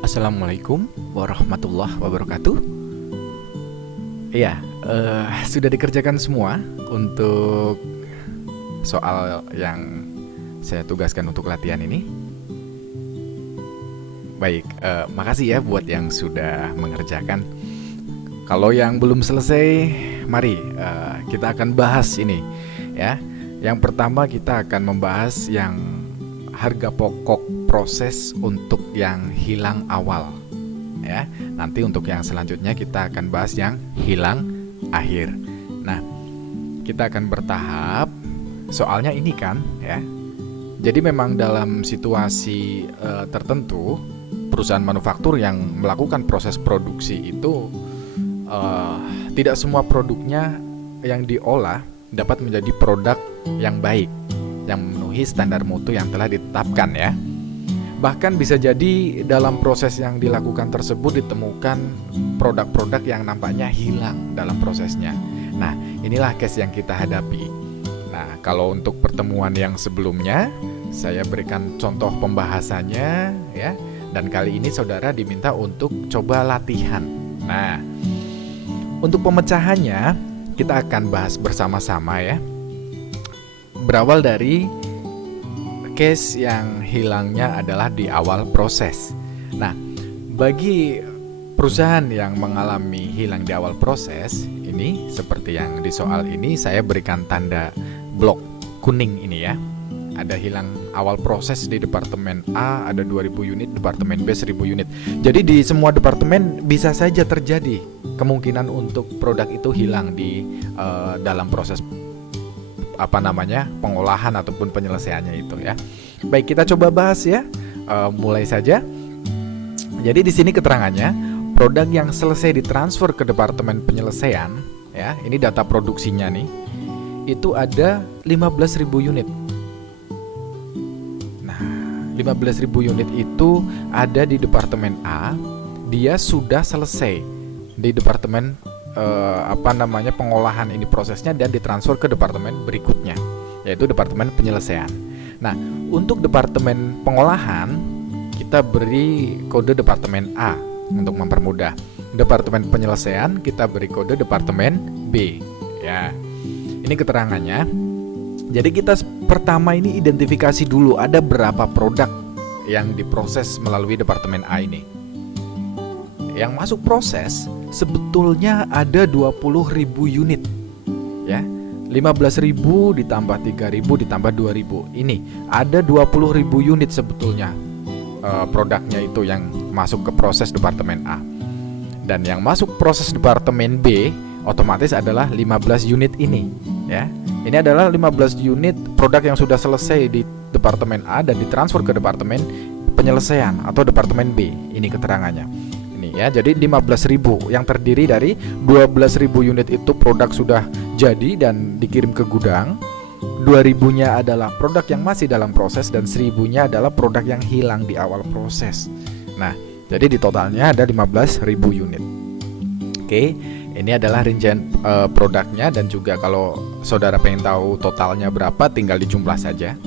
Assalamualaikum warahmatullahi wabarakatuh. Iya, sudah dikerjakan semua untuk soal yang saya tugaskan untuk latihan ini. Baik, makasih ya buat yang sudah mengerjakan. Kalau yang belum selesai, mari kita akan bahas ini ya. Yang pertama kita akan membahas yang harga pokok proses untuk yang hilang awal ya. Nanti untuk yang selanjutnya kita akan bahas yang hilang akhir. Nah, kita akan bertahap. Soalnya ini kan ya. Jadi memang dalam situasi tertentu perusahaan manufaktur yang melakukan proses produksi itu tidak semua produknya yang diolah dapat menjadi produk yang baik, yang memenuhi standar mutu yang telah ditetapkan ya. Bahkan bisa jadi dalam proses yang dilakukan tersebut ditemukan produk-produk yang nampaknya hilang dalam prosesnya. Nah, inilah case yang kita hadapi. Nah, kalau untuk pertemuan yang sebelumnya saya berikan contoh pembahasannya ya. Dan kali ini saudara diminta untuk coba latihan. Nah, untuk pemecahannya kita akan bahas bersama-sama ya. Berawal dari case yang hilangnya adalah di awal proses. Nah, bagi perusahaan yang mengalami hilang di awal proses, ini seperti yang di soal ini saya berikan tanda blok kuning ini ya. Ada hilang awal proses di departemen A, ada 2000 unit, departemen B 1000 unit. Jadi di semua departemen bisa saja terjadi kemungkinan untuk produk itu hilang di dalam proses pengolahan ataupun penyelesaiannya itu ya. Baik, kita coba bahas ya. Mulai saja. Jadi di sini keterangannya, produk yang selesai ditransfer ke departemen penyelesaian ya, ini data produksinya nih. Itu ada 15.000 unit. Nah, 15.000 unit itu ada di departemen A, dia sudah selesai di departemen pengolahan ini prosesnya dan ditransfer ke departemen berikutnya, yaitu departemen penyelesaian. Nah, untuk departemen pengolahan kita beri kode departemen A untuk mempermudah. Departemen penyelesaian kita beri kode departemen B ya. Ini keterangannya. Jadi kita pertama ini identifikasi dulu ada berapa produk yang diproses melalui departemen A ini. Yang masuk proses sebetulnya ada 20.000 unit ya. 15.000 ditambah 3.000 ditambah 2.000. Ini ada 20.000 unit sebetulnya produknya itu yang masuk ke proses departemen A. Dan yang masuk proses departemen B otomatis adalah 15 unit ini ya. Ini adalah 15 unit produk yang sudah selesai di departemen A dan ditransfer ke departemen penyelesaian atau departemen B. Ini keterangannya. Ya, jadi 15.000 yang terdiri dari 12.000 unit itu produk sudah jadi dan dikirim ke gudang. 2.000-nya adalah produk yang masih dalam proses dan 1.000-nya adalah produk yang hilang di awal proses. Nah, jadi di totalnya ada 15.000 unit. Oke, ini adalah rincian produknya dan juga kalau saudara pengen tahu totalnya berapa tinggal dijumlah saja.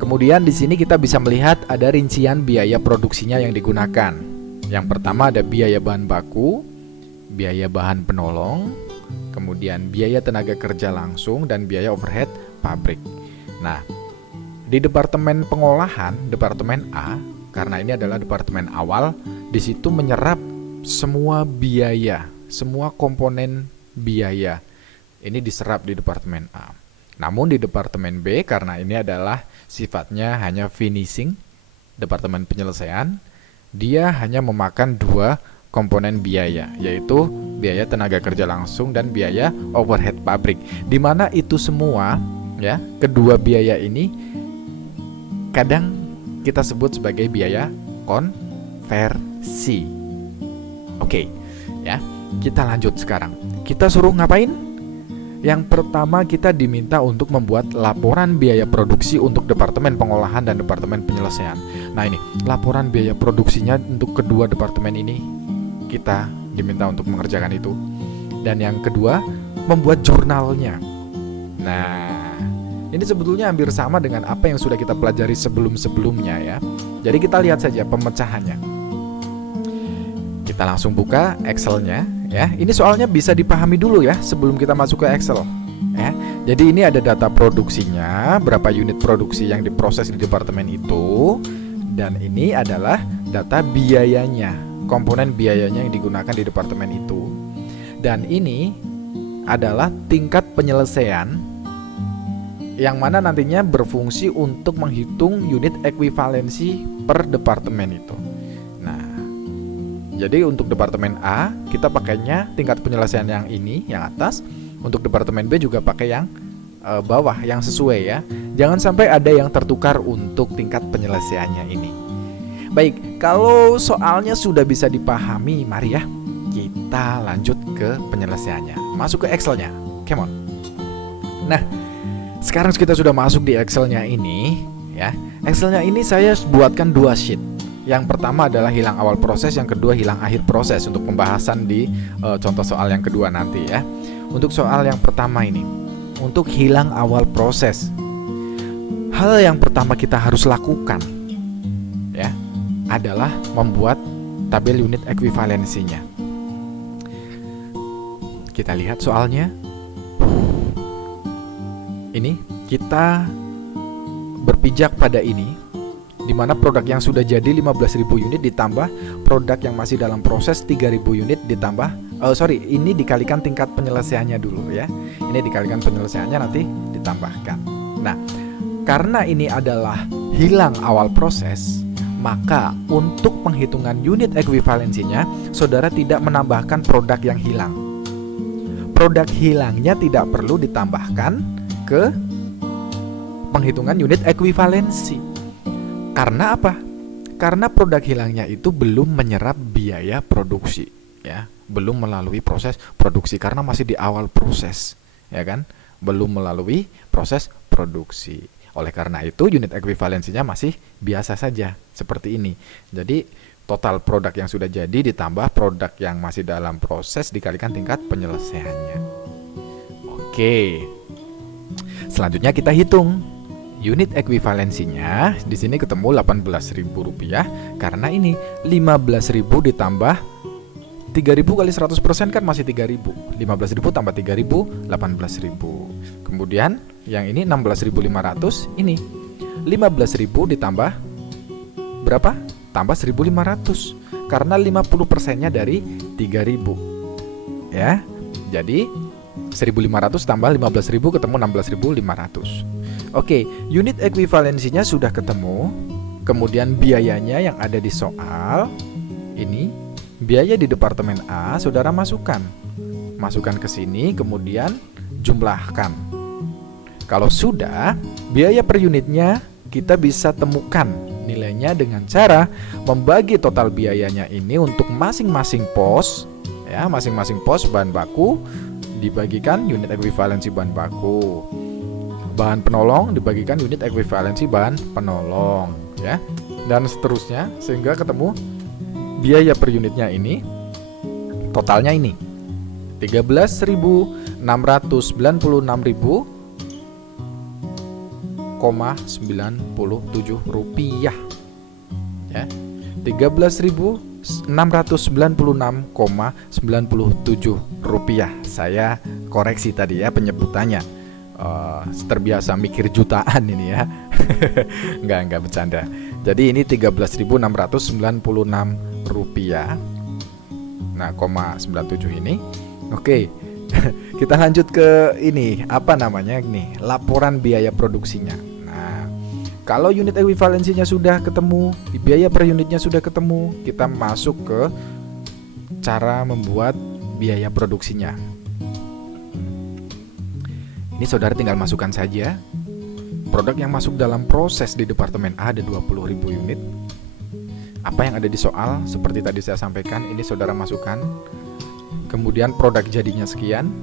Kemudian di sini kita bisa melihat ada rincian biaya produksinya yang digunakan. Yang pertama ada biaya bahan baku, biaya bahan penolong, kemudian biaya tenaga kerja langsung dan biaya overhead pabrik. Nah, di departemen pengolahan, departemen A, karena ini adalah departemen awal, di situ menyerap semua biaya, semua komponen biaya. Ini diserap di departemen A. Namun di departemen B, karena ini adalah sifatnya hanya finishing, departemen penyelesaian, dia hanya memakan dua komponen biaya, yaitu biaya tenaga kerja langsung dan biaya overhead pabrik. Di mana itu semua ya, kedua biaya ini kadang kita sebut sebagai biaya konversi. Oke, ya. Kita lanjut sekarang. Kita suruh ngapain? Yang pertama kita diminta untuk membuat laporan biaya produksi untuk departemen pengolahan dan departemen penyelesaian. Nah ini, laporan biaya produksinya untuk kedua departemen ini kita diminta untuk mengerjakan itu. Dan yang kedua, membuat jurnalnya. Nah, ini sebetulnya hampir sama dengan apa yang sudah kita pelajari sebelum-sebelumnya ya. Jadi kita lihat saja pemecahannya. Kita langsung buka Excel-nya ya. Ini soalnya bisa dipahami dulu ya sebelum kita masuk ke Excel ya. Jadi ini ada data produksinya, berapa unit produksi yang diproses di departemen itu, dan ini adalah data biayanya, komponen biayanya yang digunakan di departemen itu. Dan ini adalah tingkat penyelesaian yang mana nantinya berfungsi untuk menghitung unit ekuivalensi per departemen itu. Jadi untuk departemen A kita pakainya tingkat penyelesaian yang ini, yang atas. Untuk departemen B juga pakai yang bawah, yang sesuai ya. Jangan sampai ada yang tertukar untuk tingkat penyelesaiannya ini. Baik, kalau soalnya sudah bisa dipahami, mari ya kita lanjut ke penyelesaiannya. Masuk ke Excel-nya, come on. Nah, sekarang kita sudah masuk di Excel-nya ini ya. Excel-nya ini saya buatkan 2 sheet. Yang pertama adalah hilang awal proses, yang kedua hilang akhir proses untuk pembahasan di contoh soal yang kedua nanti ya. Untuk soal yang pertama ini, untuk hilang awal proses, hal yang pertama kita harus lakukan ya adalah membuat tabel unit ekuivalensinya. Kita lihat soalnya. Ini kita berpijak pada ini, di mana produk yang sudah jadi 15.000 unit ditambah produk yang masih dalam proses 3.000 unit ditambah ini dikalikan tingkat penyelesaiannya dulu ya. Ini dikalikan penyelesaiannya nanti ditambahkan. Nah, karena ini adalah hilang awal proses, maka untuk penghitungan unit ekuivalensinya saudara tidak menambahkan produk yang hilang. Produk hilangnya tidak perlu ditambahkan ke penghitungan unit ekuivalensi. Karena apa? Karena produk hilangnya itu belum menyerap biaya produksi ya, belum melalui proses produksi karena masih di awal proses ya kan, belum melalui proses produksi. Oleh karena itu unit ekuivalensinya masih biasa saja seperti ini. Jadi total produk yang sudah jadi ditambah produk yang masih dalam proses dikalikan tingkat penyelesaiannya. Oke. Selanjutnya kita hitung unit ekuivalensinya. Di sini ketemu Rp18.000 karena ini 15.000 ditambah 3.000 kali 100% kan masih 3.000. 15.000 tambah 3.000 18.000. Kemudian yang ini 16.500, ini 15.000 ditambah berapa? Tambah 1.500 karena 50%-nya dari 3.000 ya. Jadi 1.500 tambah 15.000 ketemu 16.500. Oke, unit ekuivalensinya sudah ketemu. Kemudian biayanya yang ada di soal ini, biaya di departemen A, saudara masukkan ke sini, kemudian jumlahkan. Kalau sudah, biaya per unitnya kita bisa temukan nilainya dengan cara membagi total biayanya ini untuk masing-masing pos ya, masing-masing pos bahan baku dibagikan unit ekuivalensi bahan baku. Bahan penolong dibagikan unit ekuivalensi bahan penolong ya, dan seterusnya sehingga ketemu biaya per unitnya ini totalnya ini 13.696.000,97 rupiah ya, 13.696,97 rupiah. Saya koreksi tadi ya penyebutannya. Terbiasa mikir jutaan ini ya. Enggak bercanda. Jadi ini 13.696 rupiah. Nah, 97 ini. Oke. Kita lanjut ke ini, apa namanya nih? Laporan biaya produksinya. Nah, kalau unit ekuivalensinya sudah ketemu, biaya per unitnya sudah ketemu, kita masuk ke cara membuat biaya produksinya. Ini saudara tinggal masukkan saja. Produk yang masuk dalam proses di departemen A ada 20.000 unit. Apa yang ada di soal seperti tadi saya sampaikan, ini saudara masukkan. Kemudian produk jadinya sekian,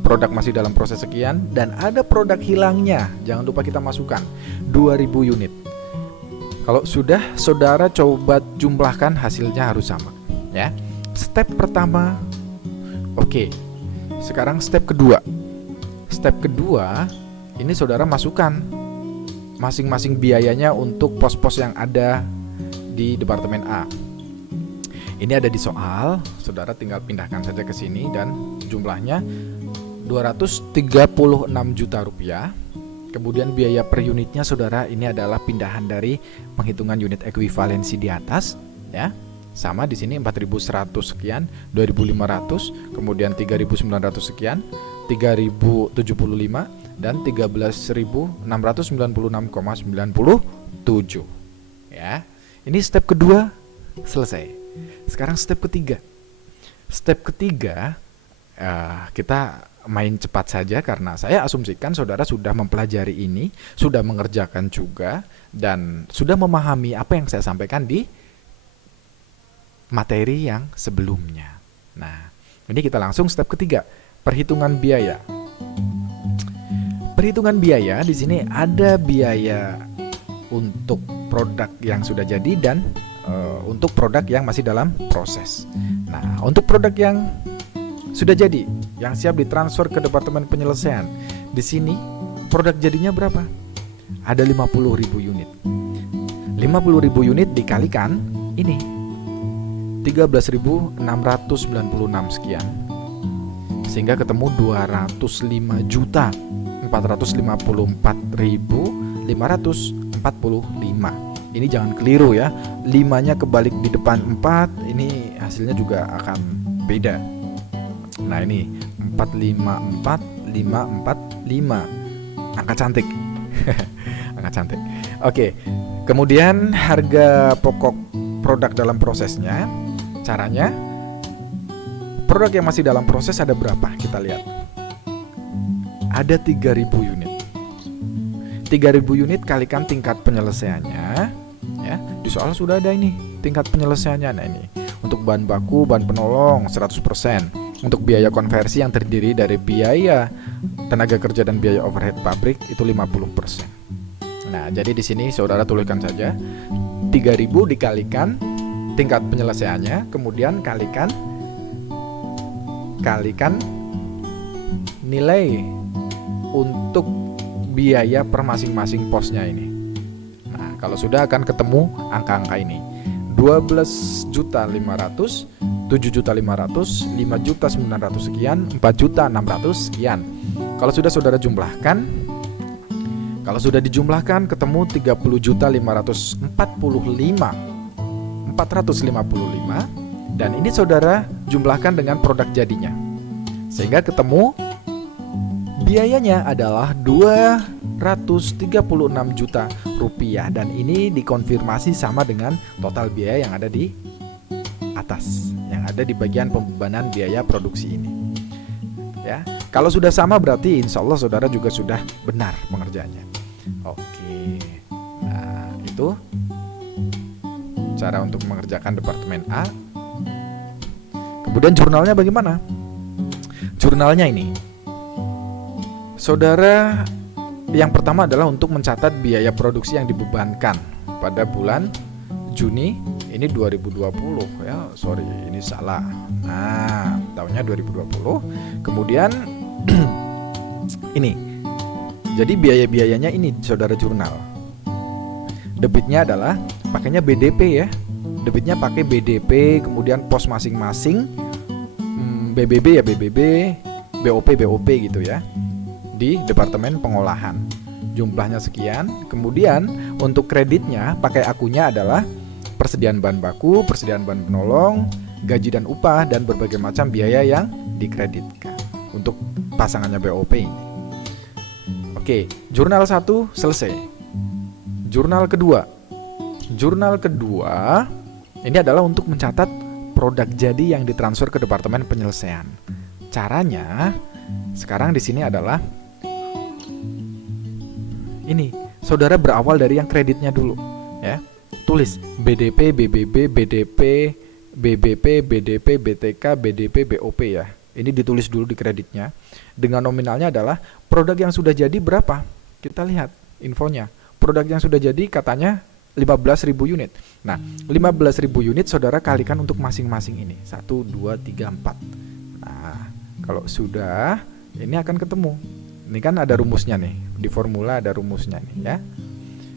produk masih dalam proses sekian, dan ada produk hilangnya. Jangan lupa kita masukkan 2.000 unit. Kalau sudah, saudara coba jumlahkan, hasilnya harus sama ya. Step pertama. Oke. Sekarang step kedua. Step kedua, ini saudara masukkan masing-masing biayanya untuk pos-pos yang ada di departemen A. Ini ada di soal, saudara tinggal pindahkan saja ke sini dan jumlahnya 236 juta rupiah. Kemudian biaya per unitnya saudara ini adalah pindahan dari penghitungan unit ekuivalensi di atas ya. Sama di sini 4.100 sekian, 2.500, kemudian 3.900 sekian, 3.075 dan 13.696,97 ya. Ini step kedua selesai. Sekarang step ketiga. Step ketiga kita main cepat saja karena saya asumsikan saudara sudah mempelajari ini, sudah mengerjakan juga dan sudah memahami apa yang saya sampaikan di materi yang sebelumnya. Nah, ini kita langsung step ketiga, perhitungan biaya. Perhitungan biaya di sini ada biaya untuk produk yang sudah jadi dan untuk produk yang masih dalam proses. Nah, untuk produk yang sudah jadi, yang siap ditransfer ke departemen penyelesaian, di sini produk jadinya berapa? Ada 50.000 unit. 50.000 unit dikalikan ini 13.696 sekian, sehingga ketemu 205.454.545. Ini jangan keliru ya, 5-nya kebalik di depan 4, ini hasilnya juga akan beda. Nah ini 454545, angka cantik. Angka cantik. Oke, kemudian harga pokok produk dalam prosesnya. Caranya, produk yang masih dalam proses ada berapa? Kita lihat. Ada 3.000 unit. 3.000 unit kalikan tingkat penyelesaiannya ya. Di soal sudah ada ini tingkat penyelesaiannya. Nah ini untuk bahan baku, bahan penolong 100%. Untuk biaya konversi yang terdiri dari biaya tenaga kerja dan biaya overhead pabrik itu 50%. Nah, jadi di sini saudara tuliskan saja 3.000 dikalikan tingkat penyelesaiannya, kemudian kalikan nilai untuk biaya per masing-masing posnya ini. Nah, kalau sudah akan ketemu angka-angka ini. 12.500, 7.500, 5.900 sekian, 4.600 sekian. Kalau sudah saudara jumlahkan, kalau sudah dijumlahkan ketemu 30.545.455 dan ini saudara jumlahkan dengan produk jadinya. Sehingga ketemu biayanya adalah 236 juta rupiah dan ini dikonfirmasi sama dengan total biaya yang ada di atas, yang ada di bagian pembebanan biaya produksi ini. Ya, kalau sudah sama berarti insya Allah saudara juga sudah benar pengerjaannya. Oke, nah itu cara untuk mengerjakan departemen A. Kemudian jurnalnya bagaimana? Jurnalnya ini, saudara, yang pertama adalah untuk mencatat biaya produksi yang dibebankan pada bulan Juni ini 2020 ya, sorry ini salah. Nah, tahunnya 2020. Kemudian ini. Jadi biaya-biayanya ini saudara jurnal. Debitnya adalah pakainya BDP ya. Debitnya pakai BDP, kemudian pos masing-masing. BBB ya BBB, BOP gitu ya. Di departemen pengolahan. Jumlahnya sekian. Kemudian untuk kreditnya pakai akunya adalah persediaan bahan baku, persediaan bahan penolong, gaji dan upah, dan berbagai macam biaya yang dikreditkan untuk pasangannya BOP ini. Oke, jurnal 1 selesai. Jurnal kedua ini adalah untuk mencatat produk jadi yang ditransfer ke departemen penyelesaian. Caranya sekarang di sini adalah ini, saudara berawal dari yang kreditnya dulu ya. Tulis BDP, BBB, BDP, BBP, BDP, BTK, BDP, BOP ya. Ini ditulis dulu di kreditnya. Dengan nominalnya adalah produk yang sudah jadi berapa? Kita lihat infonya. Produk yang sudah jadi katanya 15.000 unit. Nah, 15.000 unit saudara kalikan untuk masing-masing ini. 1, 2, 3, 4. Nah, kalau sudah, ini akan ketemu. Ini kan ada rumusnya nih. Di formula ada rumusnya nih ya.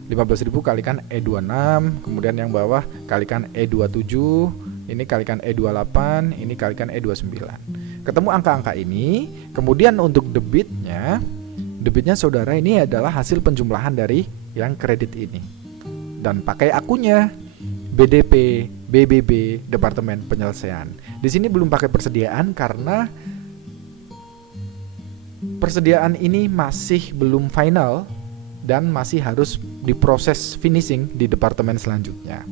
15.000 kalikan E26, kemudian yang bawah kalikan E27, Ini kalikan E28, ini kalikan E29. Ketemu angka-angka ini, kemudian untuk debitnya saudara ini adalah hasil penjumlahan dari yang kredit ini. Dan pakai akunnya BDP, BBB, Departemen Penyelesaian. Di sini belum pakai persediaan karena persediaan ini masih belum final dan masih harus diproses finishing di departemen selanjutnya.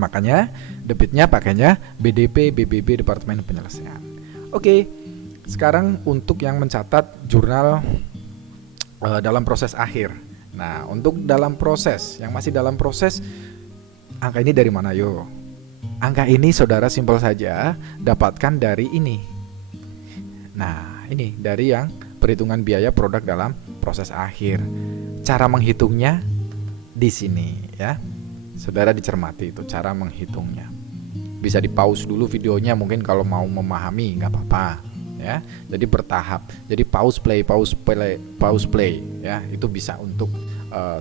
Makanya debitnya pakainya BDP, BBB, Departemen Penyelesaian. Oke, sekarang untuk yang mencatat jurnal dalam proses akhir. Nah, untuk dalam proses, yang masih dalam proses, angka ini dari mana yo? Angka ini saudara simpel saja, dapatkan dari ini. Nah, ini dari yang perhitungan biaya produk dalam proses akhir. Cara menghitungnya di sini ya. Saudara dicermati itu cara menghitungnya. Bisa di pause dulu videonya mungkin kalau mau memahami, nggak apa-apa ya. Jadi bertahap. Jadi pause play ya. Itu bisa untuk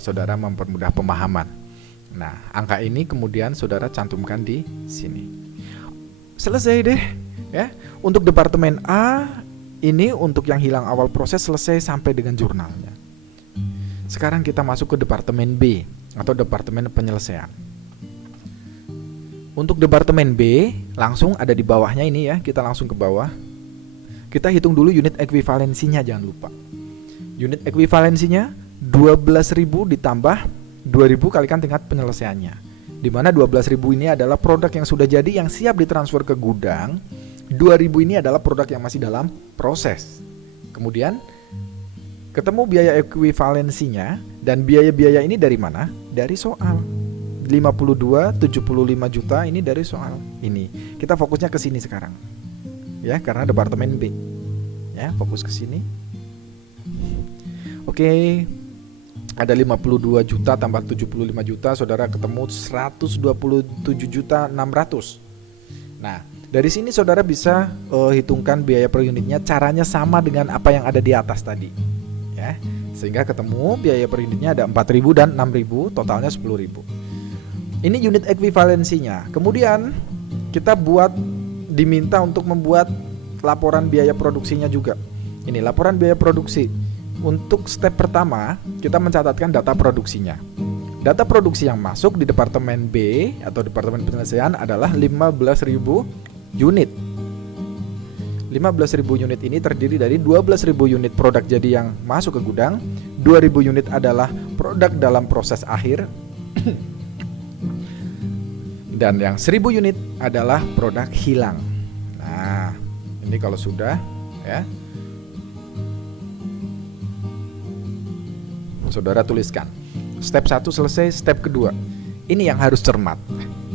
saudara mempermudah pemahaman. Nah, angka ini kemudian saudara cantumkan di sini. Selesai deh ya. Untuk departemen A ini untuk yang hilang awal proses selesai sampai dengan jurnalnya. Sekarang kita masuk ke departemen B atau departemen penyelesaian. Untuk departemen B langsung ada di bawahnya ini ya, kita langsung ke bawah. Kita hitung dulu unit ekuivalensinya, jangan lupa. Unit ekuivalensinya 12.000 ditambah 2.000 kalikan tingkat penyelesaiannya. Di mana 12.000 ini adalah produk yang sudah jadi yang siap ditransfer ke gudang. 2.000 ini adalah produk yang masih dalam proses. Kemudian ketemu biaya ekuivalensinya, dan biaya-biaya ini dari mana? Dari soal 52, 75 juta ini dari soal ini. Kita fokusnya ke sini sekarang ya, karena departemen B ya, fokus ke sini. Oke, ada 52 juta tambah 75 juta, saudara ketemu 127 juta 600. Nah, dari sini saudara bisa hitungkan biaya per unitnya. Caranya sama dengan apa yang ada di atas tadi ya. Sehingga ketemu biaya per unitnya ada 4.000 dan 6.000, totalnya 10.000. Ini unit ekuivalensinya. Kemudian kita diminta untuk membuat laporan biaya produksinya juga. Ini laporan biaya produksi. Untuk step pertama, kita mencatatkan data produksinya. Data produksi yang masuk di departemen B atau departemen penyelesaian adalah 15.000 unit. 15.000 unit ini terdiri dari 12.000 unit produk jadi yang masuk ke gudang, 2.000 unit adalah produk dalam proses akhir, dan yang 1.000 unit adalah produk hilang. Nah, ini kalau sudah ya, saudara tuliskan. Step 1 selesai, step kedua. Ini yang harus cermat.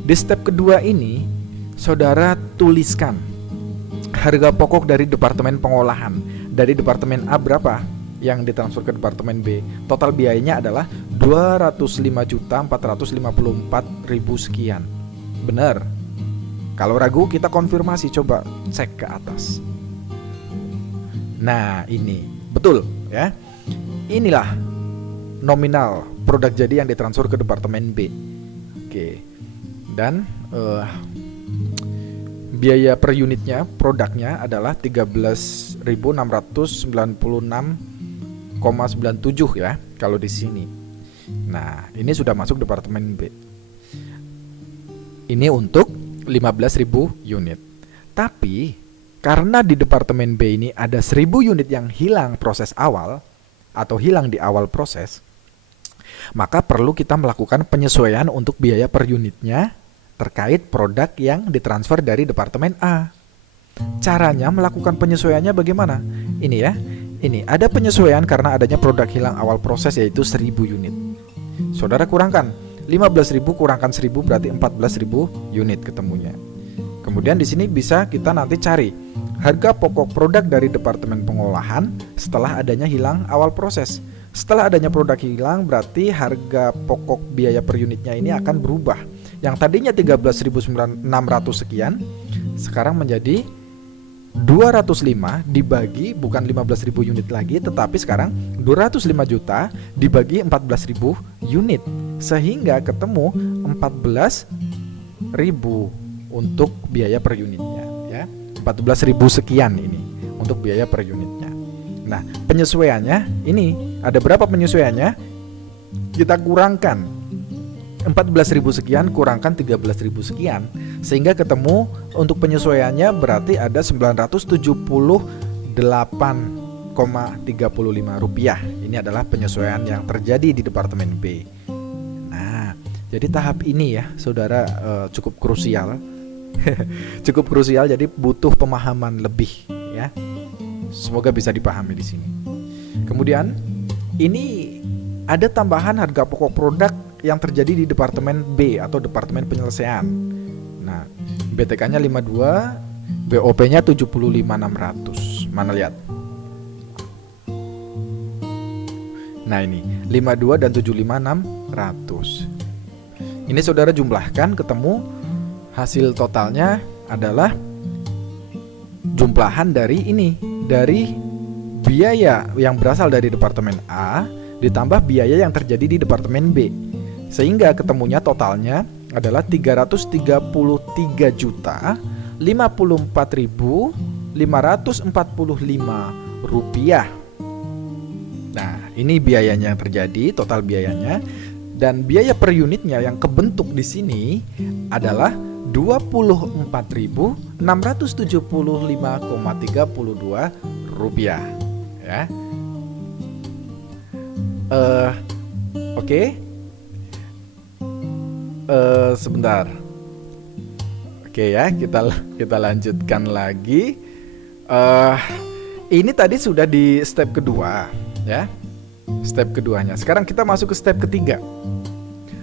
Di step kedua ini, saudara tuliskan harga pokok dari departemen pengolahan. Dari departemen A berapa yang ditransfer ke departemen B. Total biayanya adalah 205.454.000 sekian. Benar. Kalau ragu kita konfirmasi, coba cek ke atas. Nah, ini betul ya. Inilah nominal produk jadi yang ditransfer ke departemen B. Oke. Dan biaya per unitnya produknya adalah 13.696,97 ya kalau di sini. Nah, ini sudah masuk departemen B. Ini untuk 15.000 unit. Tapi karena di departemen B ini ada 1.000 unit yang hilang proses awal atau hilang di awal proses, maka perlu kita melakukan penyesuaian untuk biaya per unitnya terkait produk yang ditransfer dari departemen A. Caranya melakukan penyesuaiannya bagaimana? Ini ya, ini ada penyesuaian karena adanya produk hilang awal proses yaitu 1.000 unit. Saudara kurangkan 15.000 kurangkan 1.000 berarti 14.000 unit ketemunya. Kemudian di sini bisa kita nanti cari harga pokok produk dari departemen pengolahan setelah adanya hilang awal proses. Setelah adanya produk hilang berarti harga pokok biaya per unitnya ini akan berubah. Yang tadinya 13.600 sekian sekarang menjadi 205 dibagi bukan 15.000 unit lagi, tetapi sekarang 205 juta dibagi 14.000 unit sehingga ketemu 14.000 untuk biaya per unitnya ya. 14.000 sekian ini untuk biaya per unitnya. Nah, penyesuaiannya ini ada berapa penyesuaiannya? Kita kurangkan 14.000 sekian kurangkan 13.000 sekian, sehingga ketemu untuk penyesuaiannya berarti ada 978,35 rupiah. Ini adalah penyesuaian yang terjadi di Departemen B. Nah, jadi tahap ini ya saudara cukup krusial. Cukup krusial, jadi butuh pemahaman lebih ya. Semoga bisa dipahami di sini. Kemudian ini ada tambahan harga pokok produk yang terjadi di Departemen B atau Departemen Penyelesaian. Nah, BTK-nya 52, BOP-nya 75.600. Mana lihat? Nah, ini 52 dan 75.600. Ini saudara jumlahkan, ketemu hasil totalnya adalah jumlahan dari ini, dari biaya yang berasal dari Departemen A ditambah biaya yang terjadi di Departemen B, sehingga ketemunya totalnya adalah 334.545 rupiah. Nah, ini biayanya yang terjadi, total biayanya, dan biaya per unitnya yang kebentuk di sini adalah 24.675,32 rupiah ya. Oke. Sebentar. Oke ya, kita lanjutkan lagi. Ini tadi sudah di step kedua ya. Step keduanya. Sekarang kita masuk ke step ketiga.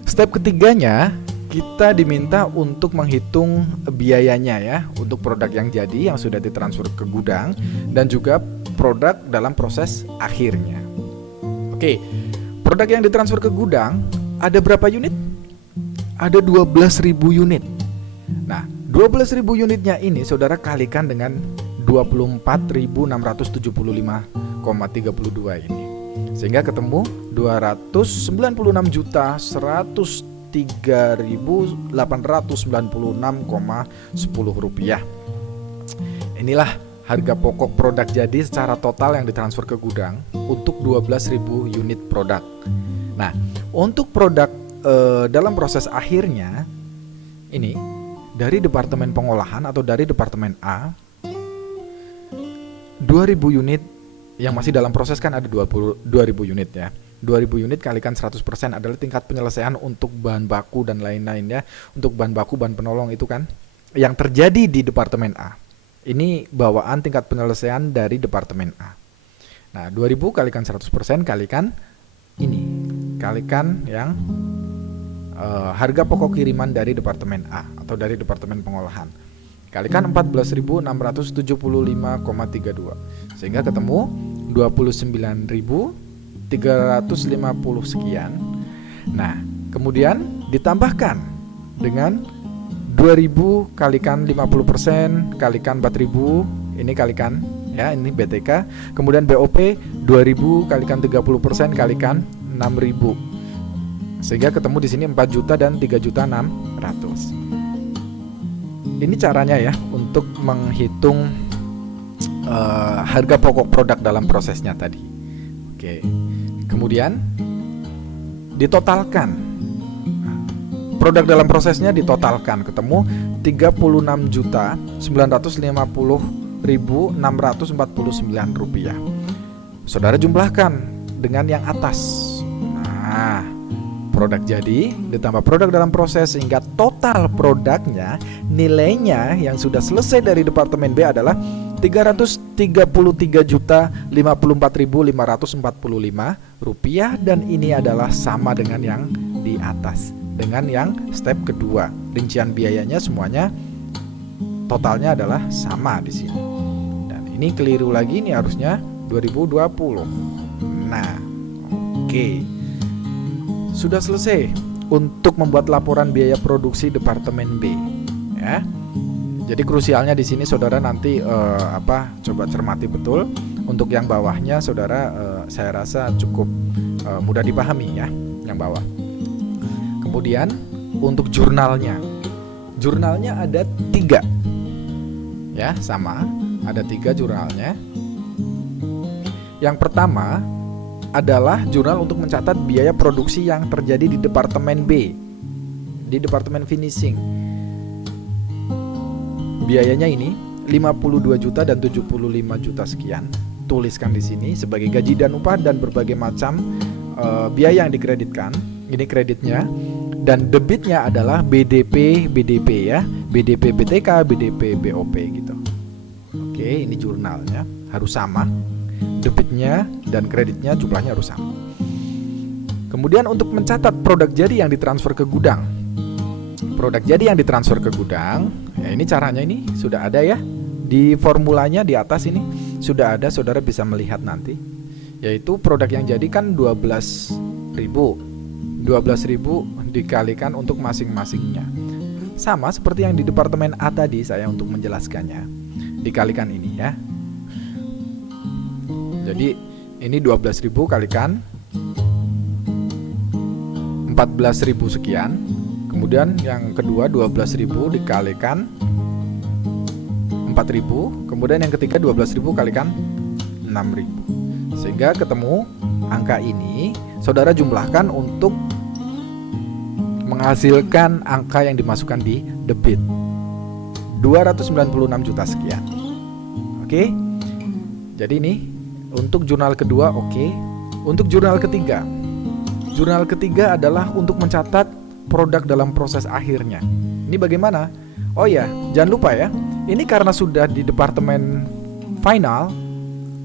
Step ketiganya kita diminta untuk menghitung biayanya ya, untuk produk yang jadi yang sudah ditransfer ke gudang dan juga produk dalam proses akhirnya. Oke, produk yang ditransfer ke gudang ada berapa unit? Ada 12.000 unit. Nah, 12.000 unitnya ini saudara kalikan dengan 24.675,32 ini. Sehingga ketemu 296.103.896,10 rupiah. Inilah harga pokok produk jadi secara total yang ditransfer ke gudang untuk 12.000 unit produk. Nah, untuk produk dalam proses akhirnya ini dari Departemen Pengolahan atau dari Departemen A, 2.000 unit yang masih dalam proses kan ada 2.000 unit ya. 2.000 unit kalikan 100% adalah tingkat penyelesaian untuk bahan baku dan lain-lain ya. Untuk bahan baku, bahan penolong itu kan yang terjadi di Departemen A. Ini bawaan tingkat penyelesaian dari Departemen A. Nah, 2.000 kalikan 100% kalikan ini. Kalikan yang harga pokok kiriman dari Departemen A atau dari Departemen Pengolahan. Kalikan 14.675,32 sehingga ketemu 29.350 sekian. Nah, kemudian ditambahkan dengan 2.000 kalikan 50% kalikan 4.000, ini kalikan ya, ini BTK. Kemudian BOP 2.000 kalikan 30% kalikan 6.000. Sehingga ketemu di sini 4 juta dan 3.600.000. Ini caranya ya untuk menghitung harga pokok produk dalam prosesnya tadi. Oke. Kemudian ditotalkan. Produk dalam prosesnya ditotalkan ketemu 36.950.649 rupiah. Saudara jumlahkan dengan yang atas. Nah, produk jadi ditambah produk dalam proses sehingga total produknya nilainya yang sudah selesai dari Departemen B adalah 333.054.545 rupiah, dan ini adalah sama dengan yang di atas, dengan yang step kedua. Rincian biayanya semuanya totalnya adalah sama di sini. Dan ini keliru lagi, ini harusnya 2020. Nah, oke. Sudah selesai untuk membuat laporan biaya produksi Departemen B ya. Jadi krusialnya di sini saudara nanti coba cermati betul. Untuk yang bawahnya saudara saya rasa cukup mudah dipahami ya, yang bawah. Kemudian untuk jurnalnya. Jurnalnya ada 3, ya, sama, ada 3 jurnalnya. Yang pertama adalah jurnal untuk mencatat biaya produksi yang terjadi di Departemen B, di Departemen Finishing. Biayanya ini 52 juta dan 75 juta sekian. Tuliskan di sini sebagai gaji dan upah dan berbagai macam biaya yang dikreditkan. Ini kreditnya. Dan debitnya adalah BDP ya, BDP BTK, BDP BOP gitu. Oke, ini jurnalnya harus sama. Debitnya dan kreditnya jumlahnya harus sama. Kemudian untuk mencatat produk jadi yang ditransfer ke gudang. Produk jadi yang ditransfer ke gudang, ya ini caranya ini sudah ada ya. Di formulanya di atas ini sudah ada, saudara bisa melihat nanti. Yaitu produk yang jadi kan 12.000 dikalikan untuk masing-masingnya. Sama seperti yang di Departemen A tadi saya untuk menjelaskannya. Dikalikan ini ya. Jadi ini 12.000 kalikan 14.000 sekian. Kemudian yang kedua 12.000 dikalikan 4.000. Kemudian yang ketiga 12.000 kalikan 6.000. Sehingga ketemu angka ini, saudara jumlahkan untuk menghasilkan angka yang dimasukkan di debit 296 juta sekian. Oke. Jadi ini untuk jurnal kedua, oke. Untuk jurnal ketiga. Jurnal ketiga adalah untuk mencatat produk dalam proses akhirnya. Ini bagaimana? Oh ya, jangan lupa ya. Ini karena sudah di departemen final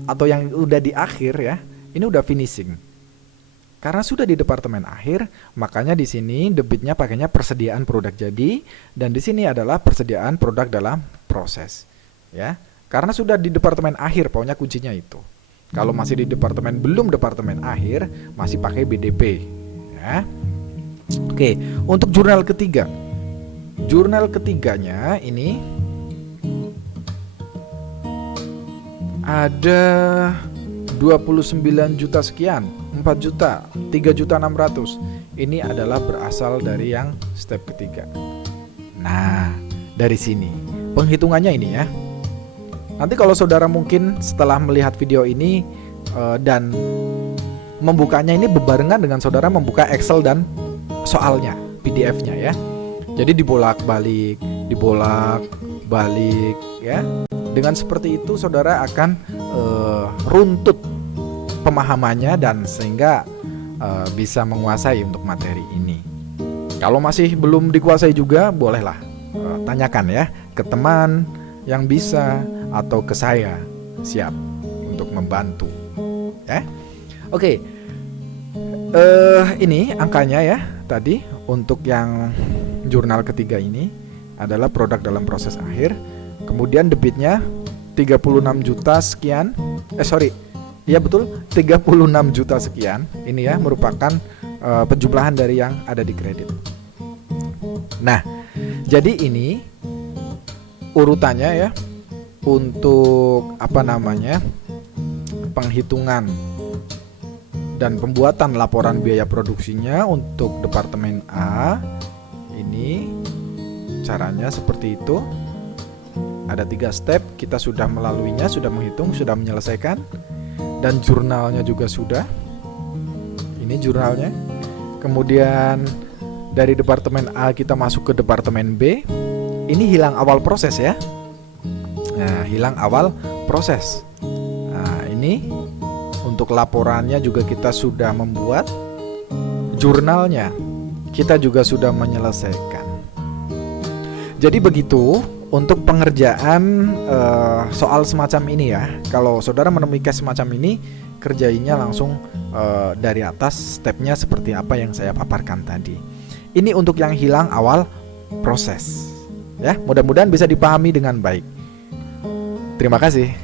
atau yang udah di akhir ya. Ini udah finishing. Karena sudah di departemen akhir, makanya di sini debitnya pakainya persediaan produk jadi dan di sini adalah persediaan produk dalam proses. Ya. Karena sudah di departemen akhir, pokoknya kuncinya itu. Kalau masih di departemen belum departemen akhir, masih pakai BDP. Ya. Oke, untuk jurnal ketiga. Jurnal ketiganya ini ada 29 juta sekian, 4 juta, 3 juta 600. Ini adalah berasal dari yang step ketiga. Nah, dari sini penghitungannya ini ya. Nanti kalau saudara mungkin setelah melihat video ini dan membukanya ini bebarengan dengan saudara membuka Excel dan soalnya, PDF-nya ya. Jadi dibolak-balik ya. Dengan seperti itu saudara akan runtut pemahamannya dan sehingga bisa menguasai untuk materi ini. Kalau masih belum dikuasai juga bolehlah tanyakan ya ke teman yang bisa atau ke saya, siap untuk membantu ya. Oke. Ini angkanya ya tadi untuk yang jurnal ketiga ini adalah produk dalam proses akhir. Kemudian debitnya 36 juta sekian. Iya betul, 36 juta sekian. Ini ya merupakan penjumlahan dari yang ada di kredit. Nah, jadi ini urutannya ya untuk penghitungan dan pembuatan laporan biaya produksinya untuk Departemen A. Ini caranya seperti itu. Ada 3 step, kita sudah melaluinya, sudah menghitung, sudah menyelesaikan. Dan jurnalnya juga sudah. Ini jurnalnya. Kemudian dari Departemen A kita masuk ke Departemen B. Ini hilang awal proses ya. Nah, hilang awal proses. Nah, ini untuk laporannya juga kita sudah membuat. Jurnalnya kita juga sudah menyelesaikan. Jadi begitu untuk pengerjaan soal semacam ini ya. Kalau saudara menemukan semacam ini, kerjainnya langsung dari atas, stepnya seperti apa yang saya paparkan tadi. Ini untuk yang hilang awal proses. Ya, mudah-mudahan bisa dipahami dengan baik. Terima kasih.